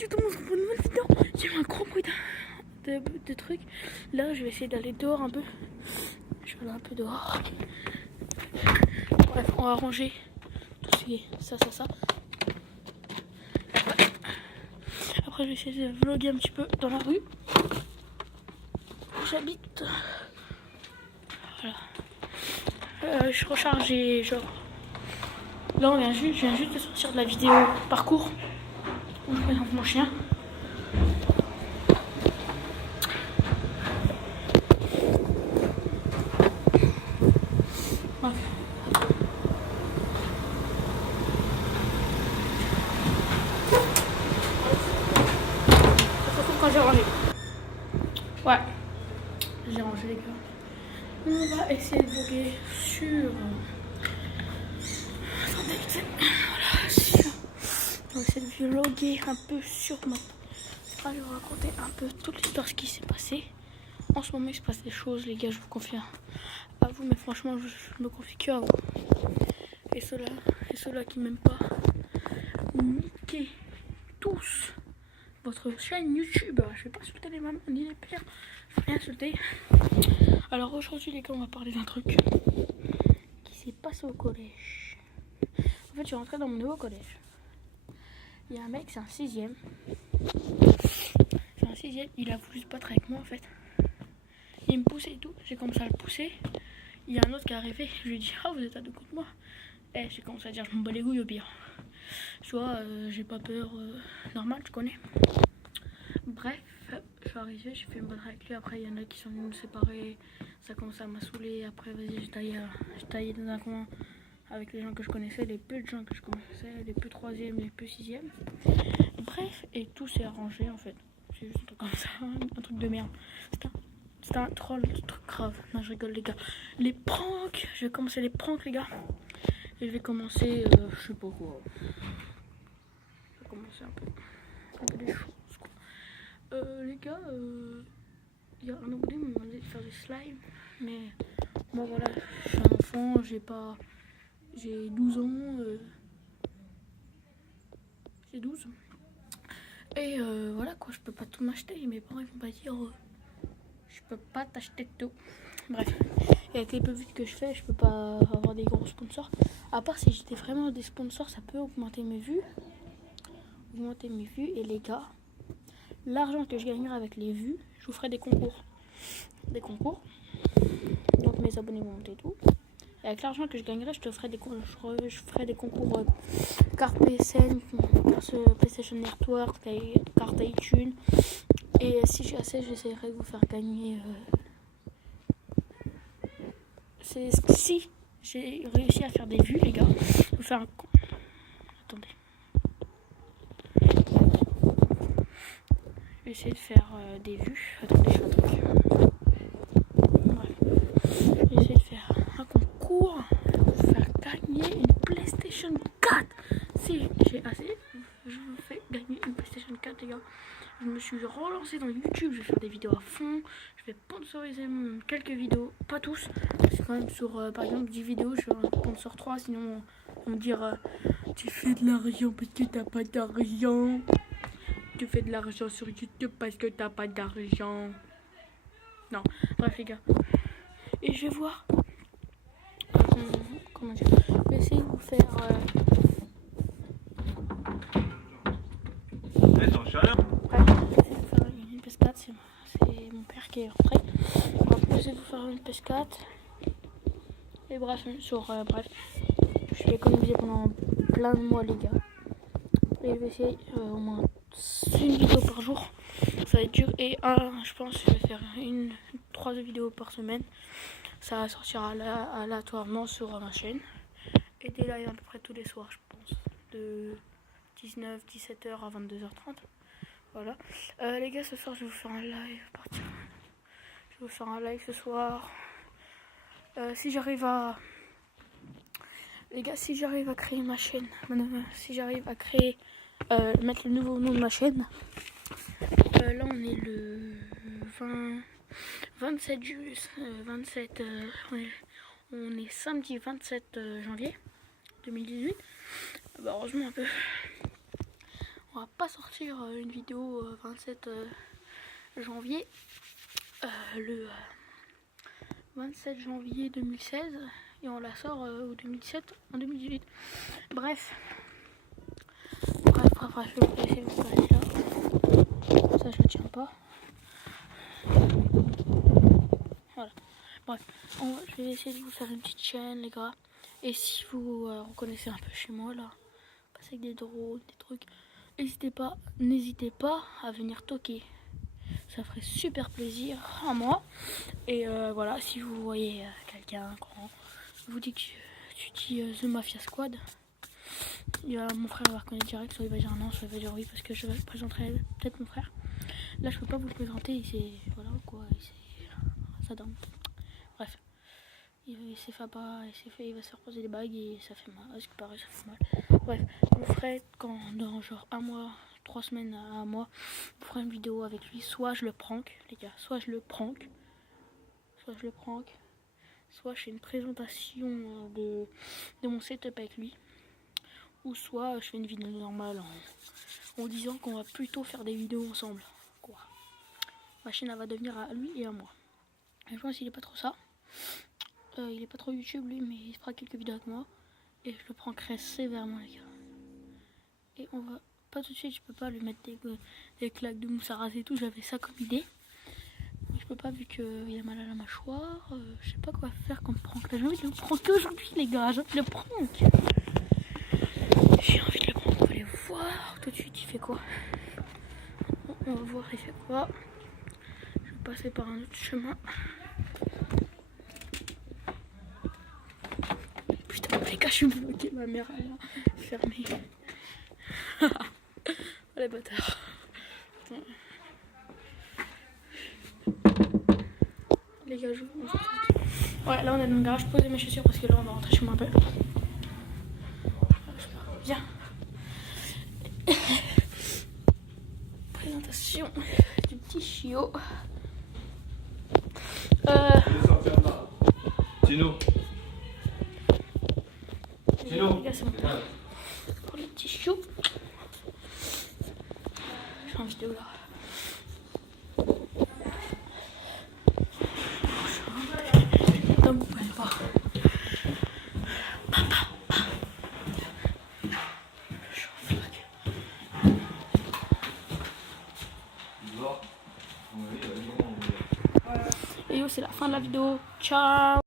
du tout monde pour une nouvelle vidéo. J'ai eu un gros bruit de trucs. Là je vais essayer d'aller dehors un peu. Je vais aller un peu dehors. Bref, on va ranger tout ce qui est ça. Après je vais essayer de vlogger un petit peu dans la rue où j'habite. Voilà. Je recharge et genre... Là je viens juste de sortir de la vidéo parcours où je présente mon chien. Bref. Ça se trouve quand j'ai rangé. Ouais. J'ai rangé les gars. On va essayer de vlogger sur... Attendez, voilà, sur... On va essayer de vlogger un peu sur ma... Je vais vous raconter un peu toute l'histoire, ce qui s'est passé. En ce moment, il se passe des choses, les gars, je vous confie à vous, mais franchement, je me confie que à vous. Et ceux-là qui m'aiment pas, niquez tous votre chaîne YouTube. Je vais pas insulter les mamans ni les pères, je vais rien insulter. Alors aujourd'hui, les gars, on va parler d'un truc qui s'est passé au collège. En fait, je suis rentré dans mon nouveau collège. Il y a un mec, c'est un 6ème. C'est un 6ème, il a voulu se battre avec moi en fait. Il me poussait et tout, j'ai commencé à le pousser. Il y a un autre qui est arrivé, je lui ai dit ah vous êtes à 2 coups de moi. J'ai commencé à dire je m'en bats les couilles au pire. Tu vois, j'ai pas peur, normal, tu connais. Bref, je suis arrivée, j'ai fait me battre avec lui. Après il y en a qui sont venus nous séparer, ça commençait à m'assouler. Après vas-y, j'ai taillé dans un coin avec les gens que je connaissais, les peu de gens que je connaissais, les peu 3e, les peu 6e. Bref, et tout s'est arrangé en fait. C'est juste un truc comme ça, un truc de merde. C'était un troll, un truc grave. Non, je rigole les gars. Les pranks, je vais commencer les pranks les gars. Et je vais commencer, je sais pas quoi. Je vais commencer un peu des choses quoi. Les gars, il y a un abonné qui m'a demandé de faire du slime. Mais moi voilà, je suis un enfant, j'ai 12 ans. J'ai 12. Et voilà quoi, je peux pas tout m'acheter. Mes parents ils vont pas dire je peux pas t'acheter tout. Bref, et avec les peu vues que je fais, je peux pas avoir des gros sponsors. À part si j'étais vraiment des sponsors, ça peut augmenter mes vues. Et les gars, l'argent que je gagnerai avec les vues, je vous ferai des concours. Donc mes abonnés vont monter et tout. Et avec l'argent que je gagnerai, je ferai des concours carte PSN, PlayStation Network, carte iTunes. Et si j'ai assez, j'essaierai de vous faire gagner. Si j'ai réussi à faire des vues, les gars, je vais vous faire un. Attendez. Je vais essayer de faire des vues. Attendez, je fais un truc. Bref. Je vais essayer de faire un concours pour vous faire gagner une PlayStation 4. Si j'ai assez, je vous fais gagner une PlayStation 4, les gars. Je me suis relancé dans YouTube, je vais faire des vidéos à fond, je vais sponsoriser quelques vidéos, pas tous, c'est quand même sur, par exemple, 10 vidéos, je sponsor 3, sinon on va me dire tu fais de l'argent parce que t'as pas d'argent, tu fais de l'argent sur YouTube parce que t'as pas d'argent. Non, bref les gars, et je vais voir, comment dire, je vais essayer de vous faire... une PS4, c'est mon père qui est rentré. On va essayer de vous faire une PS4. Et bref, bref, je vais économiser pendant plein de mois les gars. Et je vais essayer au moins une vidéo par jour. Ça va être dur. Et je pense que je vais faire 3 vidéos par semaine. Ça va sortir aléatoirement sur ma chaîne. Et des lives à peu près tous les soirs, je pense. De 17h à 22h30. Voilà. Les gars, ce soir, je vais vous faire un live. Je vais vous faire un live ce soir. Si j'arrive à... Les gars, si j'arrive à créer ma chaîne, si j'arrive à créer... mettre le nouveau nom de ma chaîne. Là, on est le 27 juillet. On est samedi 27 janvier 2018. Bah, heureusement un peu. on va pas sortir une vidéo 27 janvier. Le 27 janvier 2016 et on la sort au 2017 en 2018. Bref, je vais essayer de vous passer là. Ça je ne tiens pas. Voilà. Bref, je vais essayer de vous faire une petite chaîne les gars. Et si vous reconnaissez un peu chez moi là, passer avec des drones, des trucs, n'hésitez pas à venir toquer. Ça ferait super plaisir à moi. Et voilà, si vous voyez quelqu'un quand vous dit que tu dis The Mafia Squad, mon frère va reconnaître direct, soit il va dire non, soit il va dire oui, parce que je présenterai peut-être mon frère. Là je peux pas vous le présenter, voilà quoi, ça donne. Bref, il s'est fait pas, il va se faire poser des bagues et ça fait mal, à ce que paraît ça fait mal. Bref, je vous ferai quand dans genre un mois, 3 semaines à un mois, je ferai une vidéo avec lui, soit je le prank les gars, soit je fais une présentation de mon setup avec lui, ou soit je fais une vidéo normale en disant qu'on va plutôt faire des vidéos ensemble quoi. Ma chaîne elle va devenir à lui et à moi. Et je pense qu'il est pas trop ça, il est pas trop YouTube lui, mais il fera quelques vidéos avec moi et je le prankerai sévèrement les gars. Et on va pas tout de suite, je peux pas lui mettre des claques de mousse à raser et tout, j'avais ça comme idée. Je peux pas vu qu'il a mal à la mâchoire, je sais pas quoi faire comme prank. Là j'ai envie de le pranker aujourd'hui les gars, j'ai envie de le prank. J'ai envie de le prank, on va aller voir tout de suite il fait quoi. On va voir il fait quoi. Je vais passer par un autre chemin. Putain les gars je suis bloqué, ma mère elle a fermé. Oh les bâtards. Attends. Les gars, ouais, là on est dans le garage, je pose mes chaussures parce que là on va rentrer chez moi un peu. Viens. Présentation du petit chiot. Tino. Les gars, c'est bon. Pour le petit chiot. Je fais une vidéo là. Comme vous pouvez le voir. Et yo, c'est la fin de la vidéo. Ciao.